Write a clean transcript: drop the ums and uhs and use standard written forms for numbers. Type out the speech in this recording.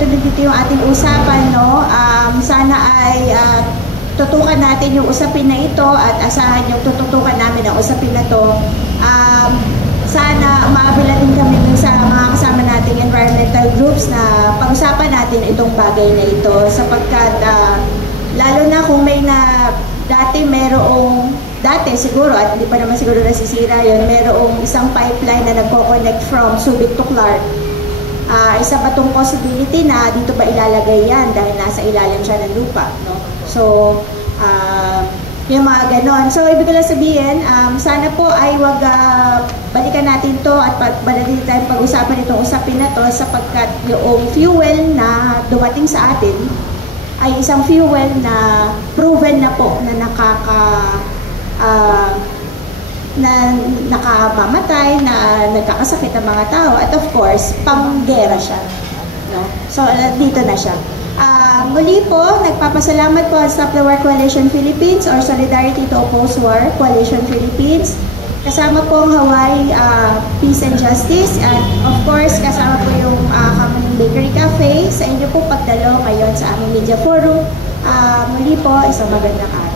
tuloy dito yung ating usapan, no? Sana ay tutukan natin yung usapin na ito at asahan yung tututukan namin ang usapin na to. Sana maabila din kami sa mga kasama nating environmental groups na pag-usapan natin itong bagay na ito sapagkat lalo na kung may dati siguro, at hindi pa naman siguro nasisira yun, merong isang pipeline na nagko-connect from Subic to Clark. Isa ba itong possibility na dito ba ilalagay yan dahil nasa ilalim siya ng lupa, no? So, yung mga ganon. So, ibig ko lang sabihin, sana po ay wag balikan natin to at balikan tayo pag-usapan itong usapin na to sapagkat yung fuel na dumating sa atin ay isang fuel na proven na po na nakamamatay, na nagkakasakit ang mga tao, at of course, panggera siya. No? So, dito na siya. Muli po, nagpapasalamat po ang Stop the War Coalition Philippines or Solidarity to Oppose War Coalition Philippines. Kasama po ang Hawaii Peace and Justice, at of course, kasama po yung Kamuning Bakery Cafe sa inyo po pagdalo ngayon sa aming media forum. Muli po, isang magandang araw.